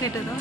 কেটে দাও।